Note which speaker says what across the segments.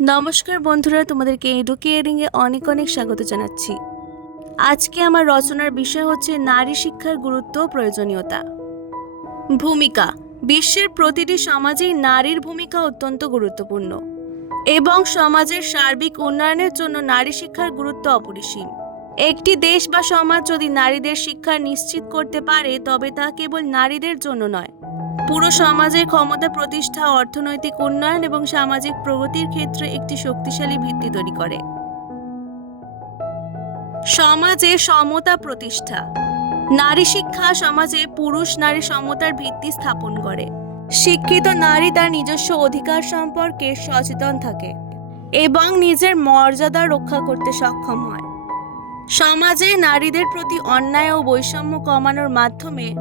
Speaker 1: নমস্কার বন্ধুরা, তোমাদেরকে এডুকেয়ারিংয়ে অনেক অনেক স্বাগত জানাচ্ছি। আজকে আমার রচনার বিষয় হচ্ছে নারী শিক্ষার গুরুত্ব প্রয়োজনীয়তা। ভূমিকা, বিশ্বের প্রতিটি সমাজেই নারীর ভূমিকা অত্যন্ত গুরুত্বপূর্ণ এবং সমাজের সার্বিক উন্নয়নের জন্য নারী শিক্ষার গুরুত্ব অপরিসীম। একটি দেশ বা সমাজ যদি নারীদের শিক্ষা নিশ্চিত করতে পারে, তবে তা কেবল নারীদের জন্য নয় পুরো সমাজের ক্ষমতা প্রতিষ্ঠা, অর্থনৈতিক উন্নয়ন এবং সামাজিক প্রগতির ক্ষেত্রে একটি শক্তিশালী ভিত্তি তৈরি করে। সমাজে সমতা প্রতিষ্ঠা। নারী শিক্ষা সমাজে পুরুষ নারী সমতার ভিত্তি স্থাপন করে। শিক্ষিত নারী তার নিজস্ব অধিকার সম্পর্কে সচেতন থাকে এবং নিজের মর্যাদা রক্ষা করতে সক্ষম হয়। সমাজে নারীদের প্রতি অন্যায় ও বৈষম্য কমানোর মাধ্যমে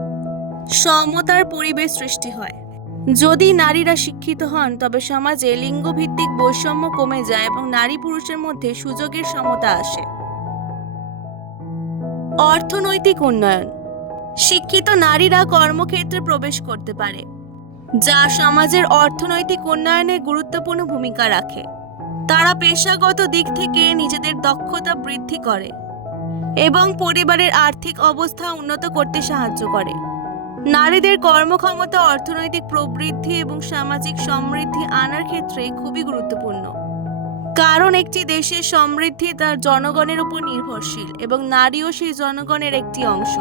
Speaker 1: সমতার পরিবেশ সৃষ্টি হয়। যদি নারীরা শিক্ষিত হন, তবে সমাজে লিঙ্গভিত্তিক বৈষম্য কমে যায় এবং নারী পুরুষের মধ্যে সুযোগের সমতা আসে। অর্থনৈতিক উন্নয়ন। শিক্ষিত নারীরা কর্মক্ষেত্রে প্রবেশ করতে পারে, যা সমাজের অর্থনৈতিক উন্নয়নে গুরুত্বপূর্ণ ভূমিকা রাখে। তারা পেশাগত দিক থেকে নিজেদের দক্ষতা বৃদ্ধি করে এবং পরিবারের আর্থিক অবস্থা উন্নত করতে সাহায্য করে। নারীদের কর্মক্ষমতা, অর্থনৈতিক প্রবৃদ্ধি এবং সামাজিক সমৃদ্ধি আনার ক্ষেত্রে খুবই গুরুত্বপূর্ণ। কারণ একটি দেশের সমৃদ্ধি তার জনগণের উপর নির্ভরশীল এবং নারীও সেই জনগণের একটি অংশ।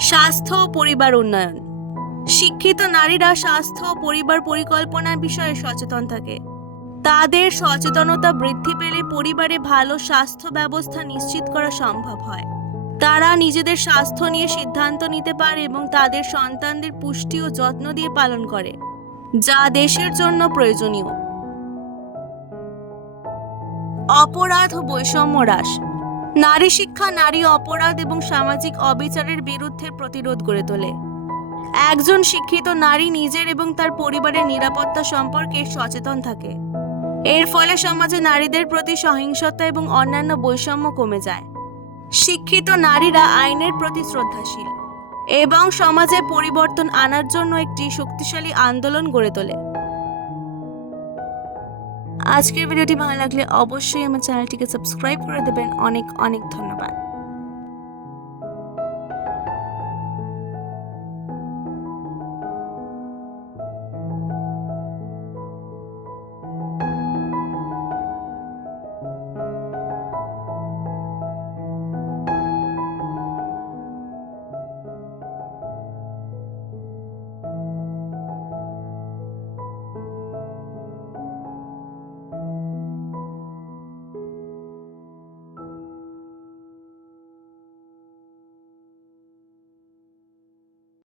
Speaker 1: স্বাস্থ্য ও পরিবার উন্নয়ন। শিক্ষিত নারীরা স্বাস্থ্য ও পরিবার পরিকল্পনার বিষয়ে সচেতন থাকে। তাদের সচেতনতা বৃদ্ধি পেলে পরিবারে ভালো স্বাস্থ্য ব্যবস্থা নিশ্চিত করা সম্ভব হয়। তারা নিজেদের স্বাস্থ্য নিয়ে সিদ্ধান্ত নিতে পারে এবং তাদের সন্তানদের পুষ্টি ও যত্ন দিয়ে পালন করে, যা দেশের জন্য প্রয়োজনীয়। অপরাধ ও বৈষম্য হ্রাস। নারী শিক্ষা নারী অপরাধ এবং সামাজিক অবিচারের বিরুদ্ধে প্রতিরোধ গড়ে তোলে। একজন শিক্ষিত নারী নিজের এবং তার পরিবারের নিরাপত্তা সম্পর্কে সচেতন থাকে। এর ফলে সমাজে নারীদের প্রতি সহিংসতা এবং অন্যান্য বৈষম্য কমে যায়। শিক্ষিত নারীরা আইনের প্রতি শ্রদ্ধাশীল এবং সমাজে পরিবর্তন আনার জন্য একটি শক্তিশালী আন্দোলন গড়ে তোলে। আজকের ভিডিওটি ভালো লাগলে অবশ্যই আমার চ্যানেলটিকে সাবস্ক্রাইব করে দেবেন। অনেক অনেক ধন্যবাদ।